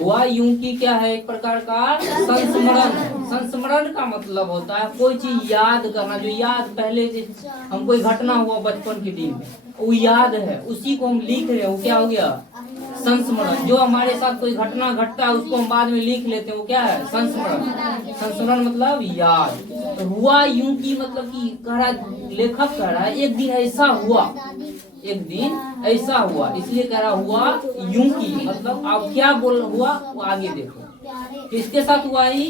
हुआ यूं की क्या है, एक प्रकार का संस्मरण। संस्मरण का मतलब होता है कोई चीज याद करना, जो याद पहले से हम कोई घटना हुआ बचपन के दिन में वो याद है, उसी को हम लिख रहे हैं, वो क्या हो गया संस्मरण। जो हमारे साथ कोई घटना घटता है उसको हम बाद में लिख लेते हैं, वो क्या है संस्मरण। संस्मरण मतलब याद। तो हुआ यूं की मतलब कि कह रहा, लेखक कह रहा है एक दिन ऐसा हुआ, एक दिन ऐसा हुआ, इसलिए कह रहा हुआ यूं की मतलब आप क्या बोल हुआ वो आगे देखो। किसके साथ हुआ ही,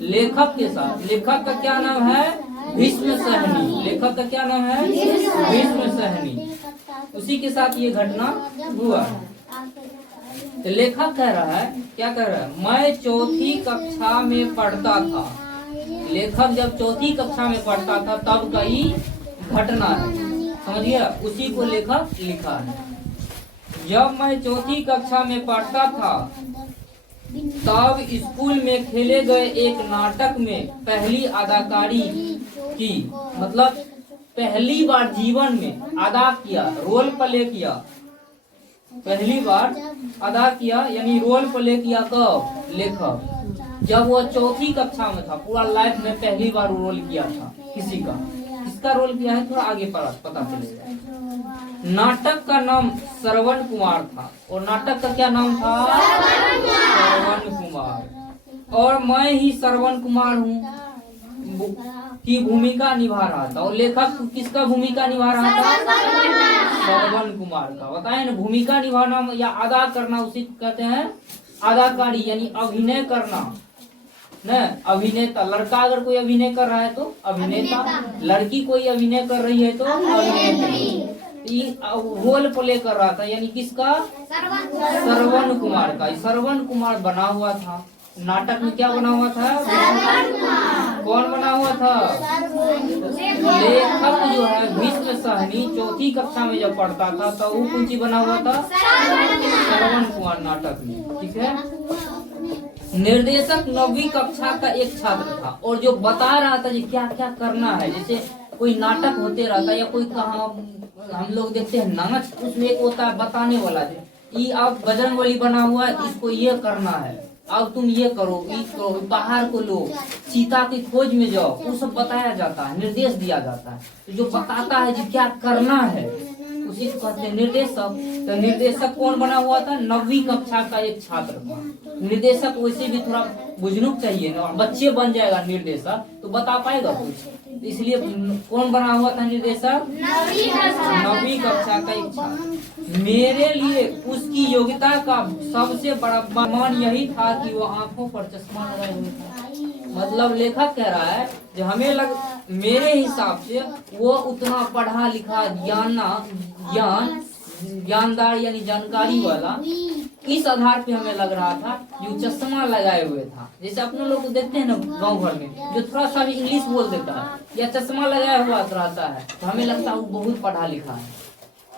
लेखक के साथ। लेखक का क्या नाम है, भीष्म सहनी। लेखक का क्या नाम है, भीष्म सहनी। उसी के साथ ये घटना हुआ। तो लेखक कह रहा है, क्या कह रहा है, मैं चौथी कक्षा में पढ़ता था। लेखक जब चौथी कक्षा में पढ़ता था तब का ही घटना है, समझ गया, उसी को लेखक लिखा है। जब मैं चौथी कक्षा में पढ़ता था तब स्कूल में खेले गए एक नाटक में पहली अदाकारी की, मतलब पहली बार जीवन में अदा किया, रोल प्ले किया। पहली बार अदा किया यानी रोल प्ले किया कब, लेखक जब वह चौथी कक्षा में था। पूरा लाइफ में पहली बार रोल किया था किसी का। किसका रोल किया है थोड़ा आगे पता चलेगा। नाटक का नाम श्रवण कुमार था, और नाटक का क्या नाम था, श्रवण कुमार। और मैं ही श्रवण कुमार हूँ की भूमिका निभा रहा था। और लेखक किसका भूमिका निभा रहा था, श्रवण कुमार का। बताए ना, भूमिका निभाना या अदा करना उसी को कहते हैं अदाकारी, यानी अभिनय करना न। अभिनेता, लड़का अगर कोई अभिनय कर रहा है तो अभिनेता, लड़की कोई अभिनय कर रही है तो अभिनेत्री। रोल प्ले कर रहा था यानी किसका, श्रवण कुमार का। श्रवण कुमार बना हुआ था नाटक में। क्या बना हुआ था, कौन बना हुआ था, लेखक जो है भीष्म सहनी चौथी कक्षा में जब पढ़ता था तो वो कौन चीज बना हुआ था, श्रवण कुमार नाटक में। ठीक है। निर्देशक 9वीं कक्षा का एक छात्र था और जो बता रहा था कि क्या क्या करना है। जैसे कोई नाटक होते रहता है या कोई कहा हम लोग देखते हैं नाच, उसमें एक होता है बताने वाला, ये आप बजरंगबली बना हुआ है, इसको ये करना है, अब तुम ये करो, पहाड़ को लो, सीता की खोज में जाओ, वो सब बताया जाता है, निर्देश दिया जाता है। तो जो बताता है जी क्या करना है उसी को कहते हैं निर्देशक। तो निर्देशक कौन बना हुआ था, 9वीं कक्षा का एक छात्र था। निर्देशक वैसे भी थोड़ा बुझनुक चाहिए ना, बच्चे बन जाएगा निर्देशक तो बता पाएगा कुछ, इसलिए कौन बना हुआ था निर्देशक, 9वीं कक्षा का एक छात्र। मेरे लिए उसकी योग्यता का सबसे बड़ा प्रमाण यही था कि वो आंखों पर चश्मा लगाए हुए था। मतलब लेखक कह रहा है जो हमें मेरे हिसाब से वो उतना पढ़ा लिखा ज्ञानदार यानी जानकारी वाला, इस आधार पे हमें लग रहा था जो चश्मा लगाए हुए था। जैसे अपने लोग देखते हैं ना गांव घर में, जो थोड़ा सा भी इंग्लिश बोल देता है या चश्मा लगाया हुआ रहता है तो हमें लगता है वो बहुत पढ़ा लिखा है,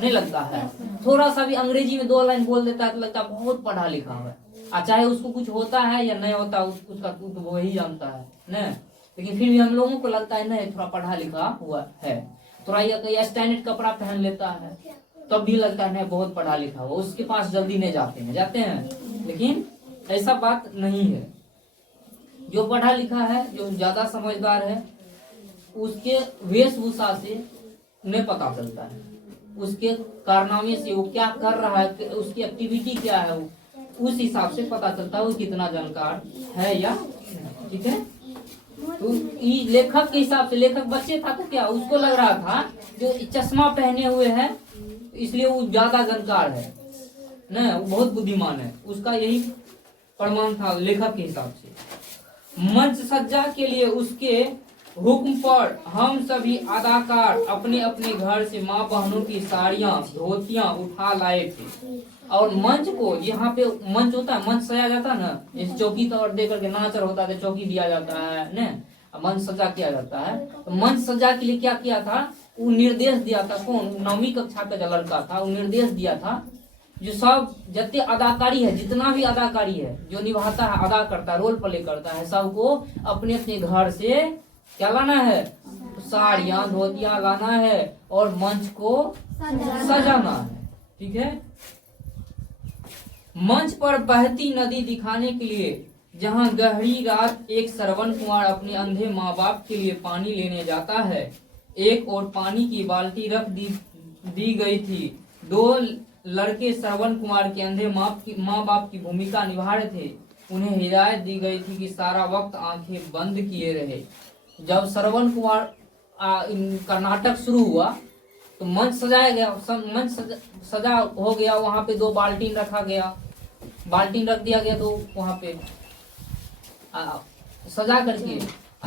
नहीं लगता है। थोड़ा सा भी अंग्रेजी में 2 लाइन बोल देता है तो लगता है बहुत पढ़ा लिखा है। चाहे उसको कुछ होता है या नहीं होता उसका तो वो ही जानता है न, लेकिन फिर भी हम लोगों को लगता है नहीं थोड़ा पढ़ा लिखा हुआ है। थोड़ा ये स्टैंडर्ड कपड़ा पहन लेता है तब भी लगता है नहीं बहुत पढ़ा लिखा हुआ, उसके पास जल्दी नहीं जाते हैं। लेकिन ऐसा बात नहीं है। जो पढ़ा लिखा है, जो ज्यादा समझदार है, उसके वेशभूषा से नहीं पता चलता है, उसके कारनामे से वो क्या कर रहा है, उसकी एक्टिविटी क्या है, उस हिसाब से पता चलता है वो कितना जानकार है या। ठीक है। तो लेखक के हिसाब से, लेखक बच्चे था तो क्या उसको लग रहा था जो चश्मा पहने हुए है इसलिए वो ज्यादा जानकार है न, वो बहुत बुद्धिमान है, उसका यही प्रमाण था लेखक के हिसाब से। मंच सज्जा के लिए उसके हुक्म पर हम सभी अदाकार अपने अपने घर से माँ बहनों की साड़ियाँ धोतियाँ उठा लाए थे और मंच को, यहाँ पे मंच होता है, मंच सजा जाता है ना, जैसे चौकी तौर दे करके नाचर होता है चौकी दिया जाता है न, मंच सजा किया जाता है। तो मंच सजा के लिए क्या किया था, वो निर्देश दिया था। कौन, 9वीं कक्षा का जो लड़का था वो निर्देश दिया था जो सब जितने अदाकारी है, जितना भी अदाकारी है जो निभाता है, अदा करता है, रोल प्ले करता है, सबको अपने अपने घर से क्या लाना है, साड़ियाँ धोतियाँ लाना है और मंच को सजाना है। ठीक है। मंच पर बहती नदी दिखाने के लिए जहां गहरी रात एक श्रवण कुमार अपने अंधे माँ बाप के लिए पानी लेने जाता है। एक और पानी की बाल्टी रख दी गई थी। दो लड़के श्रवण कुमार के अंधे माँ बाप की भूमिका निभा रहे थे। उन्हें हिदायत दी गई थी कि सारा वक्त आंखें बंद किए रहे। जब श्रवण कुमार का नाटक शुरू हुआ तो मंच सजाया गया, मंच सजा हो गया। वहां पे 2 बाल्टीन रखा गया, बाल्टीन रख दिया गया। तो वहां पे सजा करके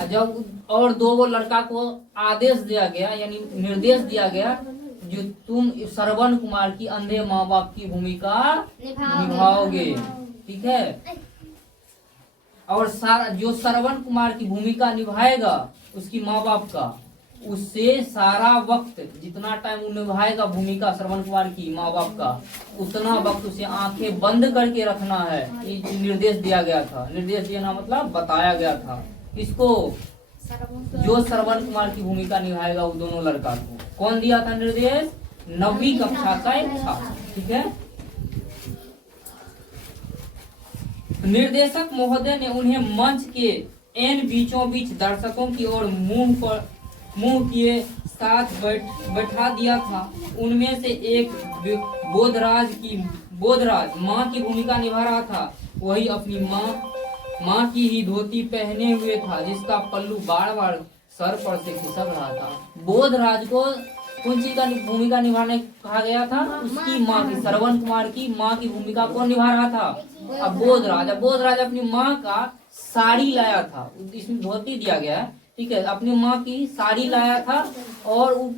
जब और 2 लड़का को आदेश दिया गया, यानी निर्देश दिया गया, जो तुम श्रवण कुमार की अंधे माँ बाप की भूमिका निभाओगे, ठीक है। और सारा जो श्रवण कुमार की भूमिका निभाएगा उसकी माँ बाप का, उससे सारा वक्त जितना टाइम वो निभाएगा भूमिका श्रवण कुमार की माँ बाप का, उतना वक्त उसे आंखें बंद करके रखना है। ये निर्देश दिया गया था। निर्देश देना मतलब बताया गया था। इसको जो श्रवण कुमार की भूमिका निभाएगा वो दोनों लड़का को कौन दिया था निर्देश? 9वीं कक्षा का एक छात्र, ठीक है। निर्देशक महोदय ने उन्हें मंच के एन बीचों बीच दर्शकों की ओर मुंह किए साथ बैठा दिया था। उनमें से एक बोधराज माँ की भूमिका निभा रहा था। वही अपनी माँ की ही धोती पहने हुए था, जिसका पल्लू बार बार सर पर से खिसक रहा था। बोधराज को कौन सी का भूमिका निभाने कहा गया था? उसकी माँ की, श्रवण कुमार की माँ की भूमिका कौन निभा रहा था? अब बोधराज अपनी माँ का साड़ी लाया था, इसमें धोती दिया गया है, ठीक है। अपनी माँ की साड़ी लाया था और वो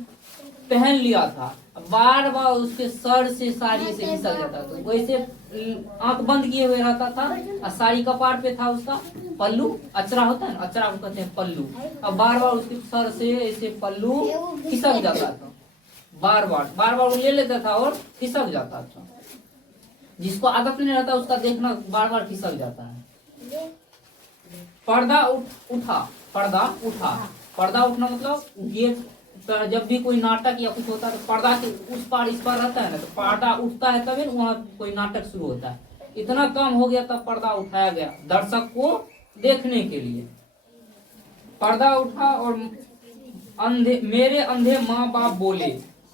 पहन लिया था। बार बार उसके सर से साड़ी से खिसक जाता था, वैसे आंख बंद किए हुए रहता था और साड़ी कपार पे था उसका पल्लू, अचरा होता है ना, अचरा को कहते हैं पल्लू। अब बार बार उसके सर से ऐसे पल्लू खिसक जाता था, बार बार वो ले लेता था और खिसक जाता था। जिसको आदत नहीं रहता उसका देखना बार बार खिसक जाता है। पर्दा उठना मतलब गेट पर जब भी कोई नाटक या कुछ होता है तो पर्दा के उस पार इस पार रहता है ना, तो पर्दा उठता है तभी वहाँ कोई नाटक शुरू होता है। इतना कम हो गया तब पर्दा उठाया गया दर्शक को देखने के लिए। पर्दा उठा और मेरे अंधे माँ बाप बोले।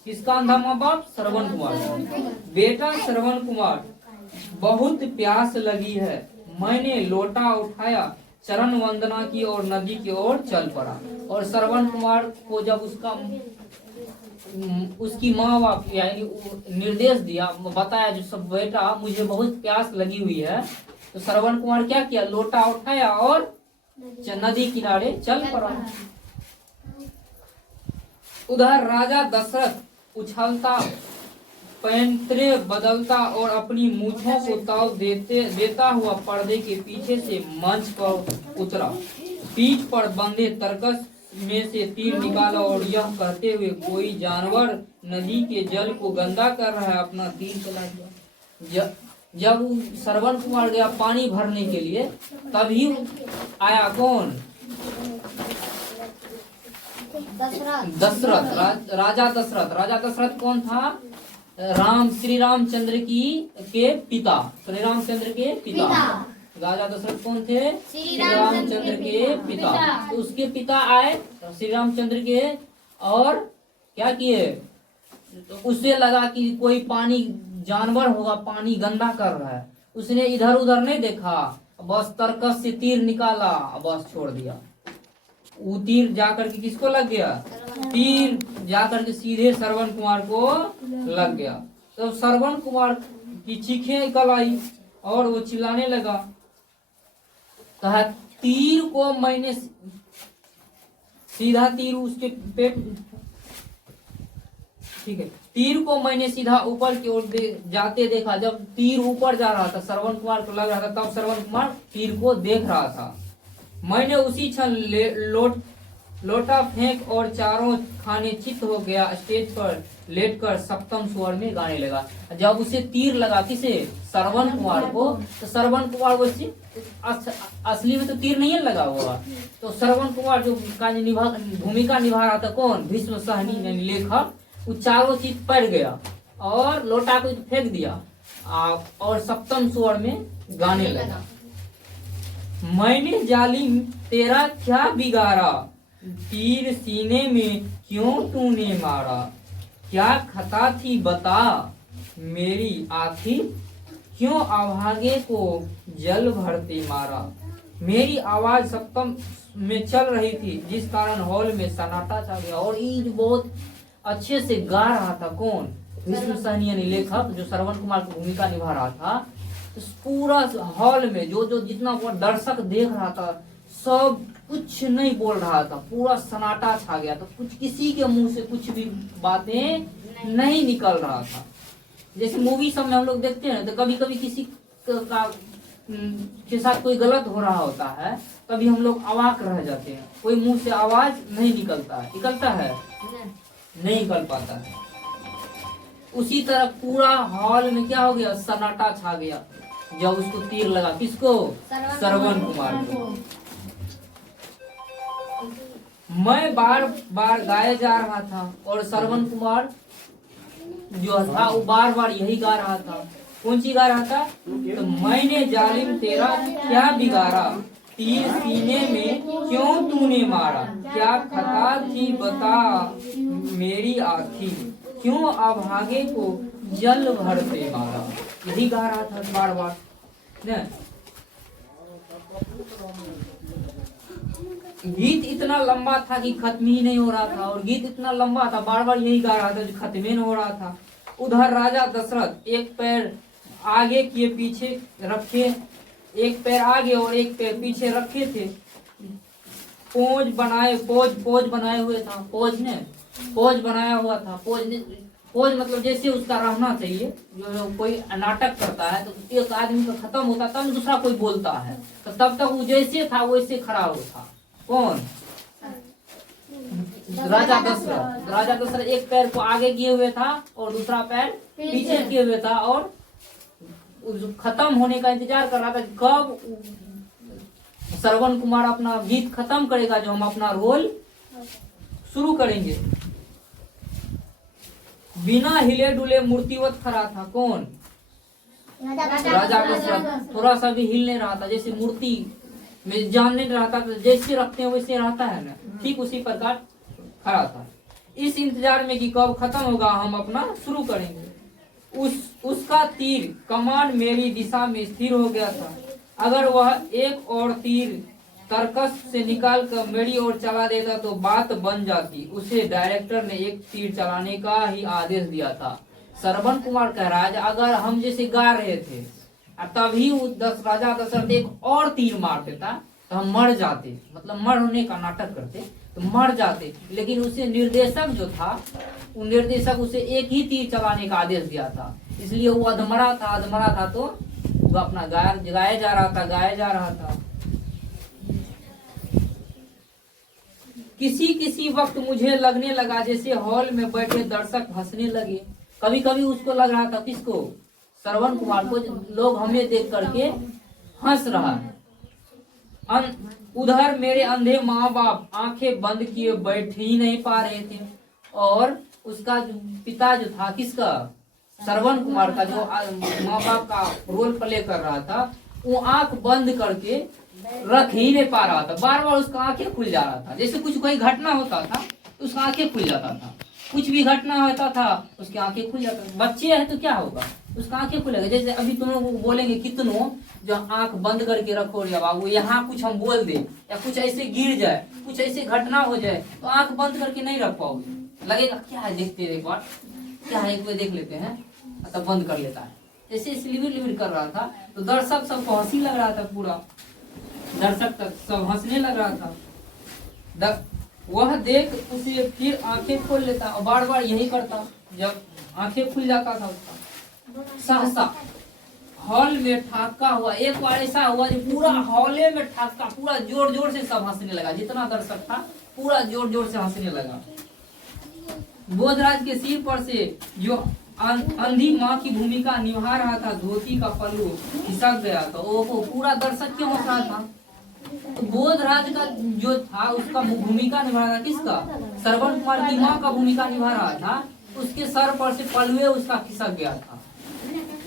किसका अंधा माँ बाप? श्रवण कुमार। बेटा श्रवण कुमार, बहुत प्यास लगी है। मैंने लोटा उठाया, चरण वंदना की और नदी की ओर चल पड़ा। और श्रवण कुमार को जब उसकी माँ बाप यानी निर्देश दिया, बताया जो सब, बेटा मुझे बहुत प्यास लगी हुई है, तो श्रवण कुमार क्या किया? लोटा उठाया और नदी किनारे चल पड़ा। उधर राजा दशरथ उछलता, पैंतरे बदलता और अपनी मूछों को ताव देता हुआ पर्दे के पीछे से मंच पर उतरा। पीठ पर बंधे तरकस में से तीर निकाला और यह कहते हुए कोई जानवर नदी के जल को गंदा कर रहा है, अपना तीर चला दिया। जब श्रवण कुमार गया पानी भरने के लिए, तभी आया कौन? दशरथ, राजा दशरथ कौन था? श्री रामचंद्र के पिता। राजा दशरथ कौन थे? श्री रामचंद्र के पिता। तो उसके पिता आए श्री रामचंद्र के और क्या किए? तो उससे लगा कि कोई पानी जानवर होगा, पानी गंदा कर रहा है। उसने इधर उधर नहीं देखा, बस तरकस से तीर निकाला, बस छोड़ दिया। वो तीर जाकर के किसको लग गया? तीर जाकर के सीधे श्रवण कुमार को लग गया। तो श्रवण कुमार की चीखें निकल आई और वो चिल्लाने लगा, कहा तीर को मैंने सीधा, तीर उसके पेट, ठीक है, तीर को मैंने सीधा ऊपर की ओर जाते देखा। जब तीर ऊपर जा रहा था, श्रवण कुमार को लग रहा था, तब श्रवण कुमार तीर को देख रहा था। मैंने उसी क्षण लोटा फेंक और चारों खाने चित्त हो गया। स्टेज पर लेटकर सप्तम स्वर में गाने लगा। जब उसे तीर लगा, किसे? श्रवण कुमार को, तो श्रवण कुमार को असली में तो तीर नहीं लगा हुआ। तो श्रवण कुमार जो भूमिका निभा रहा था कौन? भीष्म सहनी लेखक, वो चारों चीज पड़ गया और लोटा को फेंक दिया और सप्तम स्वर में गाने लगा। मैंने जालिम तेरा क्या बिगाड़ा, तीर सीने में क्यों तूने मारा, क्या खता थी बता मेरी आखिर, क्यों अभागे को जल भरते मारा। मेरी आवाज सप्तम में चल रही थी, जिस कारण हॉल में सन्नाटा छा गया। और ये बहुत अच्छे से गा रहा था कौन, विष्णु सहनी यानी लेखक, जो श्रवण कुमार की भूमिका निभा रहा था। तो पूरा हॉल में जो जितना वो दर्शक देख रहा था, सब कुछ नहीं बोल रहा था, पूरा सन्नाटा छा गया था। कुछ किसी के मुंह से कुछ भी बातें नहीं निकल रहा था। जैसे मूवी सब में हम लोग देखते हैं तो कभी कभी किसी के साथ कोई गलत हो रहा होता है, तभी हम लोग अवाक रह जाते हैं, कोई मुंह से आवाज नहीं निकलता है, निकलता है नहीं निकल पाता है। उसी तरह पूरा हॉल में क्या हो गया, सन्नाटा छा गया जब उसको तीर लगा। किसको? श्रवण कुमार को। मैं बार बार गाया जा रहा था और श्रवण कुमार जो था वो बार बार यही गा रहा था। कौन सी गा रहा था? तो मैंने जालिम तेरा क्या बिगाड़ा, तीर सीने में क्यों तूने मारा, क्या खता थी बता मेरी आखिर, क्यों अभागे को जल भरते मारा। यही गा रहा था बार बार न। गीत इतना लंबा था कि खत्म ही नहीं हो रहा था, और गीत इतना लंबा था, बार बार यही गा रहा था जो खत्म ही नहीं हो रहा था। उधर राजा दशरथ एक पैर आगे किए पीछे रखे, एक पैर आगे और एक पैर पीछे रखे थे, पोज बनाए हुए था, पोज बनाया हुआ था। पोज मतलब जैसे उसका रहना चाहिए, जो कोई नाटक करता है तो एक आदमी का खत्म होता तब दूसरा कोई बोलता है, तो तब तक वो जैसे था वैसे खड़ा होता। कौन? राजा दशरथ एक पैर को आगे किए हुए था और दूसरा पैर पीछे किए हुए था, और खत्म होने का इंतजार कर रहा था कब श्रवण कुमार अपना गीत खत्म करेगा, जो हम अपना रोल शुरू करेंगे। बिना हिले डुले मूर्तिवत खड़ा था। कौन? राजा दशरथ। थोड़ा सा भी हिल नहीं रहा था, जैसे मूर्ति में जान नहीं रहा था, जैसे रखते हैं वैसे रहता है ना, ठीक उसी प्रकार खड़ा था, इस इंतजार में कि कब खत्म होगा हम अपना शुरू करेंगे। उसका तीर कमान मेरी दिशा में स्थिर हो गया था। अगर वह एक और तीर तरकस से निकाल कर मेरी ओर चला देता तो बात बन जाती। उसे डायरेक्टर ने एक तीर चलाने का ही आदेश दिया था। श्रवण कुमार कह रहा है अगर हम जैसे गा रहे थे तभी राजा दशरथ एक और तीर मार देता तो हम मर जाते, मतलब मर होने का नाटक करते तो मर जाते। लेकिन उसे निर्देशक जो था, वो निर्देशक उसे एक ही तीर चलाने का आदेश दिया था, इसलिए वो अधमरा था तो वो अपना गाया जा रहा था। किसी वक्त मुझे लगने लगा जैसे हॉल में बैठे दर्शक हंसने लगे। कभी कभी उसको लग रहा था, किसको? श्रवण कुमार को, लोग हमें देख करके हंस रहा है। उधर मेरे अंधे माँ बाप आंखें बंद किए बैठ ही नहीं पा रहे थे, और उसका जो पिता जो था, किसका? श्रवण कुमार का, जो माँ बाप का रोल प्ले कर रहा था, वो आंख बंद करके रख ही नहीं पा रहा था। बार बार उसका आंखें खुल जा रहा था, जैसे कुछ कोई घटना होता था तो उसका आंखें खुल जाता था, कुछ भी घटना होता था उसकी आंखें खुल जाता। बच्चे है तो क्या होगा, उसका आंखें खुलेगा। जैसे अभी तुम लोग बोलेंगे कितनों जो आंख बंद करके रखो रे बाबू, यहाँ कुछ हम बोल दे या कुछ ऐसे गिर जाए, कुछ ऐसे घटना हो जाए तो आंख बंद करके नहीं रख पाओगे, लगेगा क्या है, देखते एक बार क्या है, एक बार देख लेते हैं, तब बंद कर लेता है। जैसे लिमिट कर रहा था तो दर्शक सबको हंसी लग रहा था, पूरा दर्शक तक सब हंसने लग रहा था। वह देख उसे फिर आंखें खोल लेता और बार बार यही करता। जब आंखें खुल जाता था उसका, सहसा हॉल में ठहाका हुआ। एक बार ऐसा हुआ जो पूरा हॉले में ठहाका, पूरा जोर जोर से सब हंसने लगा, जितना दर्शक था पूरा जोर जोर से हंसने लगा। बोधराज के सिर पर से जो अंधी माँ की भूमिका निभा रहा था, धोती का पल्लू खिसक गया था। वो पूरा दर्शक क्यों हंस रहा था? बोधराज का जो था उसका भूमिका निभा रहा था, किसका? श्रवण कुमार की माँ का भूमिका निभा रहा था, उसके सर पर से पल्लू उसका खिसक गया था।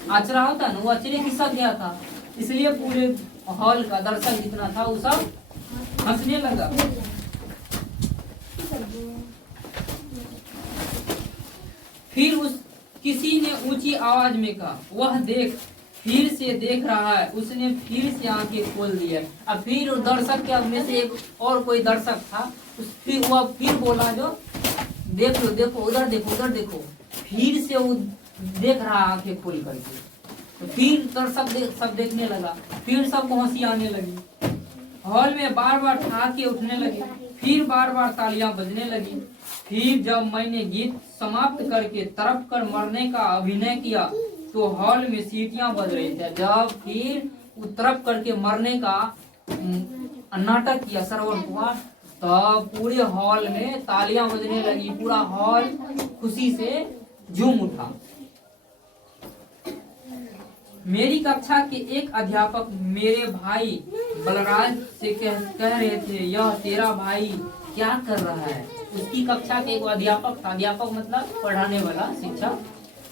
आचरा होता ना, वो अचरे खिसक गया था, इसलिए पूरे हॉल का दर्शक जितना था वो सब हंसने लगा। फिर उस किसी ने ऊंची आवाज में कहा, वह देख, फिर से देख रहा है। उसने फिर से आंखें खोल दी है। अब फिर दर्शक के में से एक और कोई दर्शक था, फिर वह फिर बोला, जो देख लो, देखो उधर देखो, उधर देखो। फिर से वो देख रहा आंखें खोल करके। तो फिर दर्शक सब देखने लगा, फिर सबको हंसी आने लगी। हॉल में बार बार ठहाके उठने लगे, फिर बार बार तालियां बजने लगी। फिर जब मैंने गीत समाप्त करके तरफ कर मरने का अभिनय किया तो हॉल में सीटियां बज रही थी। जब फिर तरफ करके मरने का नाटक किया श्रवण कुमार, तब पूरे हॉल में तालियां बजने लगी, पूरा हॉल खुशी से झूम उठा। मेरी कक्षा के एक अध्यापक मेरे भाई बलराज से कह रहे थे, यह तेरा भाई क्या कर रहा है। उसकी कक्षा के एक अध्यापक था, अध्यापक मतलब पढ़ाने वाला शिक्षक,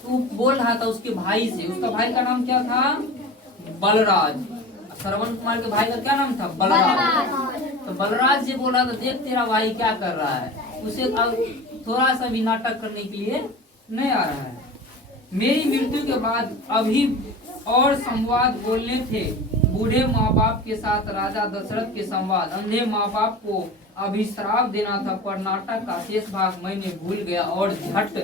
तो बोल रहा था उसके भाई से। उसका भाई का नाम क्या था? बलराज। श्रवण कुमार के भाई का क्या नाम था? बलराज। तो बलराज से बोला था, देख तेरा भाई क्या कर रहा है। उसे अब थोड़ा सा भी नाटक करने के लिए नहीं आ रहा है। मेरी मृत्यु के बाद अभी और संवाद बोलने थे। बूढ़े माँ बाप के साथ राजा दशरथ के संवाद, अंधे माँ बाप को अभिश्राप देना था, पर नाटक का शेष भाग मैंने भूल गया और झट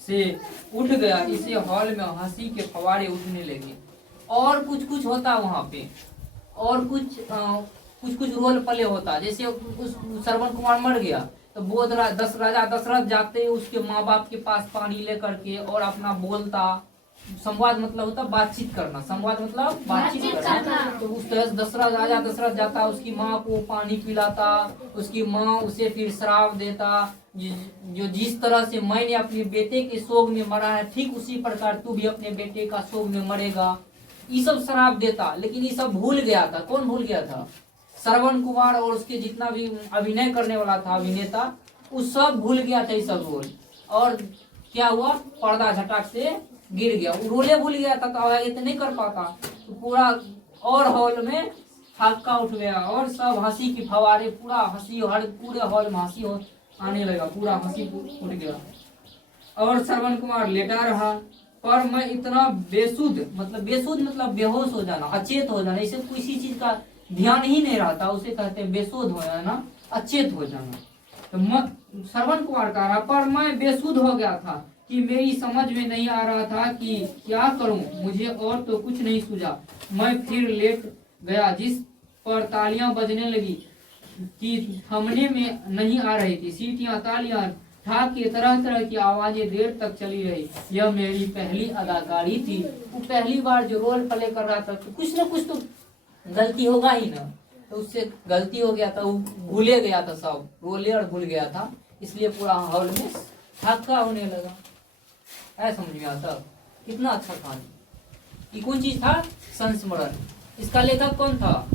से उठ गया। इसे हॉल में हंसी के फवारे उठने लगे। और कुछ कुछ होता वहाँ पे, और कुछ रोल प्ले होता। जैसे उस श्रवण कुमार मर गया तो बोध राजा दशरथ जाते उसके माँ बाप के पास पानी लेकर के और अपना बोलता। संवाद मतलब होता बातचीत करना, संवाद मतलब बातचीत करना। तो उस दशरथ राजा दशरथ जाता, उसकी माँ को पानी पिलाता, उसकी माँ उसे फिर श्राप देता, जो जिस तरह से मैंने अपने बेटे के शोक में मरा है, ठीक उसी प्रकार तू भी अपने बेटे का शोक में मरेगा। ये सब श्राप देता। लेकिन ये सब भूल गया था। कौन भूल गया था? श्रवण कुमार और उसके जितना भी अभिनय करने वाला था अभिनेता, वो सब भूल गया था ये सब रोल। और क्या हुआ? पर्दा झटाक से गिर गया। वो रोले भूल गया था तो आगे तो नहीं कर पाता। तो पूरा और हॉल में हादसा उठ गया और सब हंसी की फवारे, पूरा हंसी, हर पूरे हॉल में हंसी आने लगा, पूरा हंसी उठ गया। और श्रवण कुमार लेटा रहा। पर मैं इतना बेसुध मतलब बेहोश हो जाना, अचेत हो जाना, इसे किसी चीज का ध्यान ही नहीं रहता, उसे कहते हैं बेसुध हो जाना, अचेत हो जाना। तो श्रवण कुमार कह रहा, पर मैं बेसुध हो गया था कि मेरी समझ में नहीं आ रहा था कि क्या करूं। मुझे और तो कुछ नहीं सूझा। मैं फिर लेट गया, जिस पर तालियां बजने लगी कि थमने में नहीं आ रही थी। सीटियां, तालियां, ठाके, तरह तरह की आवाजें देर तक चली रही। यह मेरी पहली अदाकारी थी। वो पहली बार जो रोल प्ले कर रहा था, तो कुछ न कुछ तो गलती होगा ही ना। तो उससे गलती हो गया था, वो भूले गया था, सब रोले और भूल गया था, इसलिए पूरा हॉल में हादसा होने लगा। है समझ में आता? कितना अच्छा कहानी। ये कौन चीज था? संस्मरण। इसका लेखक कौन था?